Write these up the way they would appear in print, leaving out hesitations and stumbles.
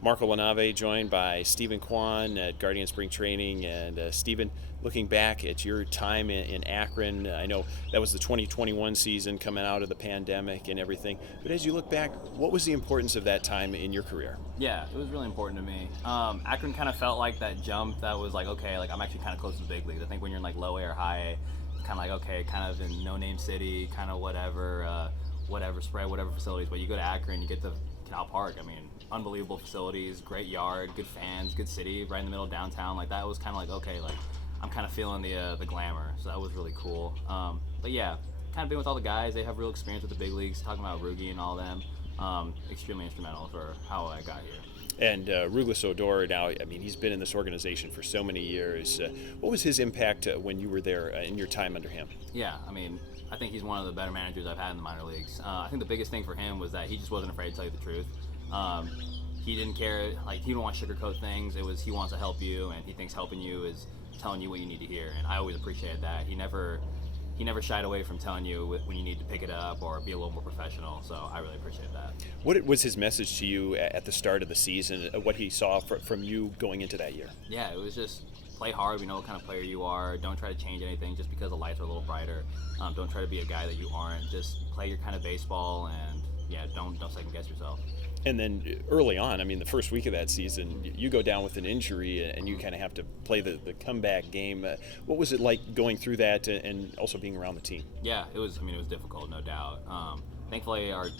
Marco LaNave, joined by Steven Kwan at Guardian Spring Training. And Steven, looking back at your time in Akron, I know that was the 2021 season coming out of the pandemic and everything. But as you look back, what was the importance of that time in your career? Yeah, it was really important to me. Akron kind of felt like that jump that was like, okay, like I'm actually kind of close to the big leagues. I think when you're in like low A or high A, it's kind of like, okay, kind of in no-name city, kind of whatever spread, whatever facilities. But you go to Akron, you get to Canal Park. I mean, unbelievable facilities, great yard, good fans, good city, right in the middle of downtown. Like that was kind of like, okay, like I'm kind of feeling the glamour. So that was really cool. But yeah, kind of being with all the guys. They have real experience with the big leagues. Talking about Rugi and all them. Extremely instrumental for how I got here. And Ruglis Odor, now, I mean, he's been in this organization for so many years. What was his impact when you were there in your time under him? Yeah, I mean, I think he's one of the better managers I've had in the minor leagues. I think the biggest thing for him was that he just wasn't afraid to tell you the truth. He didn't care, like, he didn't want to sugarcoat things. It was, he wants to help you, and he thinks helping you is telling you what you need to hear. And I always appreciated that. He never shied away from telling you when you need to pick it up or be a little more professional. So I really appreciate that. What was his message to you at the start of the season, what he saw from you going into that year? Yeah, it was just play hard. We know what kind of player you are. Don't try to change anything just because the lights are a little brighter. Don't try to be a guy that you aren't. Just play your kind of baseball, and yeah, don't second guess yourself. And then early on, I mean, the first week of that season, you go down with an injury and you kind of have to play the comeback game. What was it like going through that and also being around the team? Yeah, it was. I mean, it was difficult, no doubt. Thankfully, our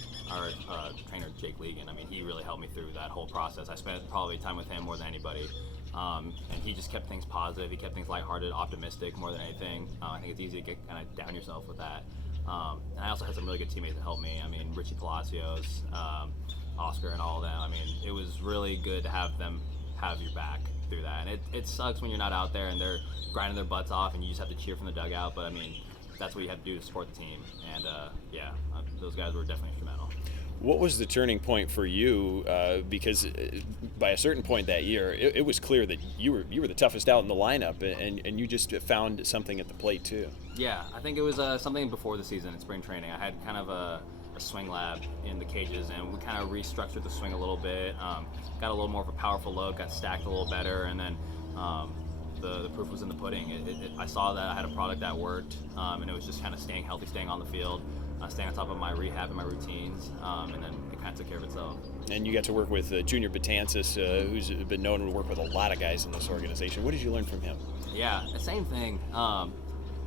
trainer Jake Legan, I mean, he really helped me through that whole process. I spent probably time with him more than anybody, and he just kept things positive. He kept things lighthearted, optimistic more than anything. I think it's easy to get kind of down yourself with that. And I also had some really good teammates that helped me. I mean, Richie Palacios, Oscar, and all of them. I mean, it was really good to have them have your back through that. And it sucks when you're not out there and they're grinding their butts off and you just have to cheer from the dugout. But I mean, that's what you have to do to support the team. And those guys were definitely instrumental. What was the turning point for you? Because by a certain point that year, it was clear that you were the toughest out in the lineup, and you just found something at the plate too. Yeah, I think it was something before the season in spring training. I had kind of a swing lab in the cages, and we kind of restructured the swing a little bit. Got a little more of a powerful look, got stacked a little better, and then the proof was in the pudding. I saw that I had a product that worked, and it was just kind of staying healthy, staying on the field. Staying on top of my rehab and my routines, and then it kind of took care of itself. And you got to work with Junior Betances, who's been known to work with a lot of guys in this organization. What did you learn from him? Yeah, the same thing.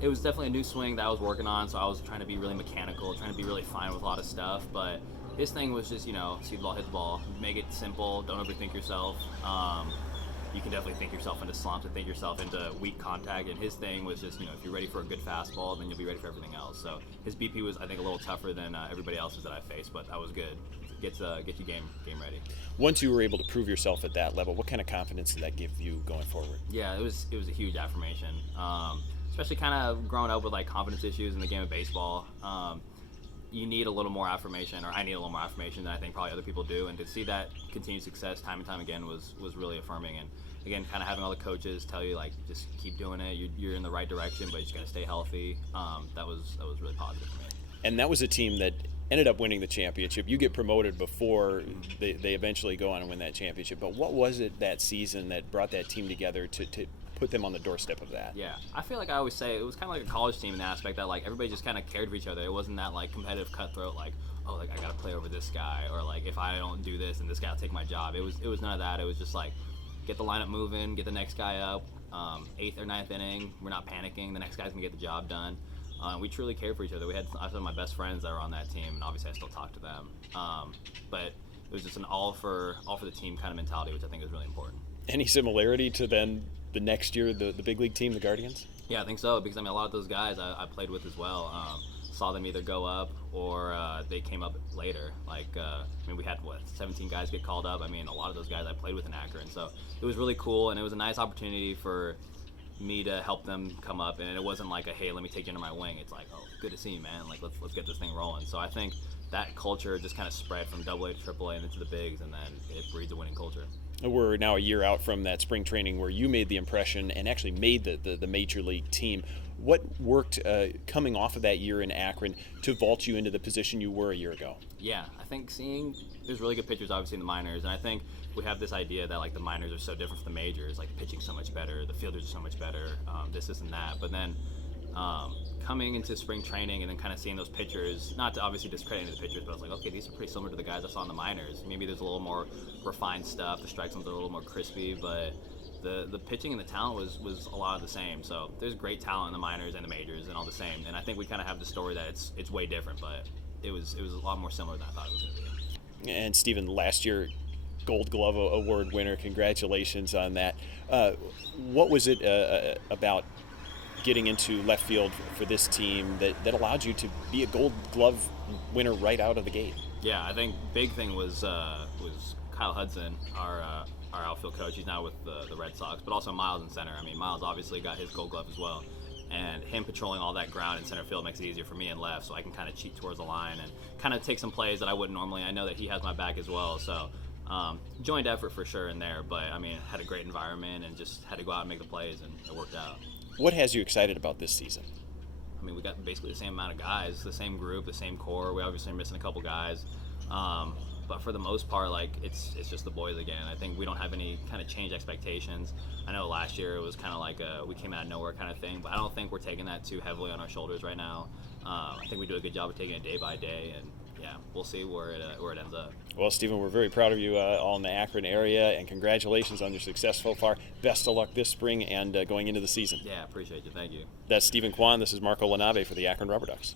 It was definitely a new swing that I was working on, so I was trying to be really mechanical, trying to be really fine with a lot of stuff, but his thing was just, see the ball, hit the ball, make it simple, don't overthink yourself. You can definitely think yourself into slumps and think yourself into weak contact. And his thing was just, if you're ready for a good fastball, then you'll be ready for everything else. So his BP was, I think, a little tougher than everybody else's that I faced, but that was good. Get you game ready. Once you were able to prove yourself at that level, what kind of confidence did that give you going forward? Yeah, it was a huge affirmation. Especially kind of growing up with like confidence issues in the game of baseball. You need a little more affirmation, or I need a little more affirmation than I think probably other people do. And to see that continued success time and time again was really affirming. And again, kind of having all the coaches tell you, like, just keep doing it. You're in the right direction, but you just got to stay healthy. That was really positive for me. And that was a team that ended up winning the championship. You get promoted before they eventually go on and win that championship. But what was it that season that brought that team together to put them on the doorstep of that? Yeah, I feel like I always say it was kind of like a college team in the aspect that like everybody just kind of cared for each other. It wasn't that like competitive cutthroat, like, oh, like I gotta play over this guy, or like if I don't do this and this guy will take my job. It was none of that. It was just like get the lineup moving, get the next guy up. 8th or 9th inning, we're not panicking. The next guy's gonna get the job done. We truly cared for each other. I had some of my best friends that were on that team, and obviously I still talk to them. But it was just an all for the team kind of mentality, which I think is really important. Any similarity to then the next year, the big league team, the Guardians? Yeah, I think so, because I mean a lot of those guys I played with as well. Saw them either go up or they came up later. Like we had 17 guys get called up. I mean, a lot of those guys I played with in Akron, so it was really cool, and it was a nice opportunity for me to help them come up. And it wasn't like a, hey, let me take you under my wing. It's like, oh, good to see you, man. Like let's get this thing rolling. So I think that culture just kind of spread from Double-A to Triple-A and into the bigs, and then it breeds a winning culture. We're now a year out from that spring training where you made the impression and actually made the major league team. What worked coming off of that year in Akron to vault you into the position you were a year ago? Yeah, I think there's really good pitchers obviously in the minors, and I think we have this idea that like the minors are so different from the majors, like the pitching's so much better, the fielders are so much better, this and that. But then coming into spring training and then kind of seeing those pitchers, not to obviously discredit the pitchers, but I was like, okay, these are pretty similar to the guys I saw in the minors. Maybe there's a little more refined stuff, the strike zones are a little more crispy, but the pitching and the talent was a lot of the same. So there's great talent in the minors and the majors and all the same. And I think we kind of have the story that it's way different, but it was a lot more similar than I thought it was going to be. And Steven, last year, Gold Glove Award winner. Congratulations on that. What was it about getting into left field for this team that allowed you to be a Gold Glove winner right out of the gate? Yeah, I think big thing was Kyle Hudson, our outfield coach. He's now with the Red Sox, but also Miles in center. I mean, Miles obviously got his Gold Glove as well, and him patrolling all that ground in center field makes it easier for me in left, so I can kind of cheat towards the line and kind of take some plays that I wouldn't normally. I know that he has my back as well, so joint effort for sure in there. But I mean, had a great environment and just had to go out and make the plays, and it worked out. What has you excited about this season? I mean, we got basically the same amount of guys, the same group, the same core. We obviously are missing a couple guys. But for the most part, like it's just the boys again. I think we don't have any kind of change expectations. I know last year it was kind of like we came out of nowhere kind of thing, but I don't think we're taking that too heavily on our shoulders right now. I think we do a good job of taking it day by day, and yeah, we'll see where it ends up. Well, Steven, we're very proud of you all in the Akron area, and congratulations on your success so far. Best of luck this spring and going into the season. Yeah, appreciate you. Thank you. That's Steven Kwan. This is Marco LaNave for the Akron RubberDucks.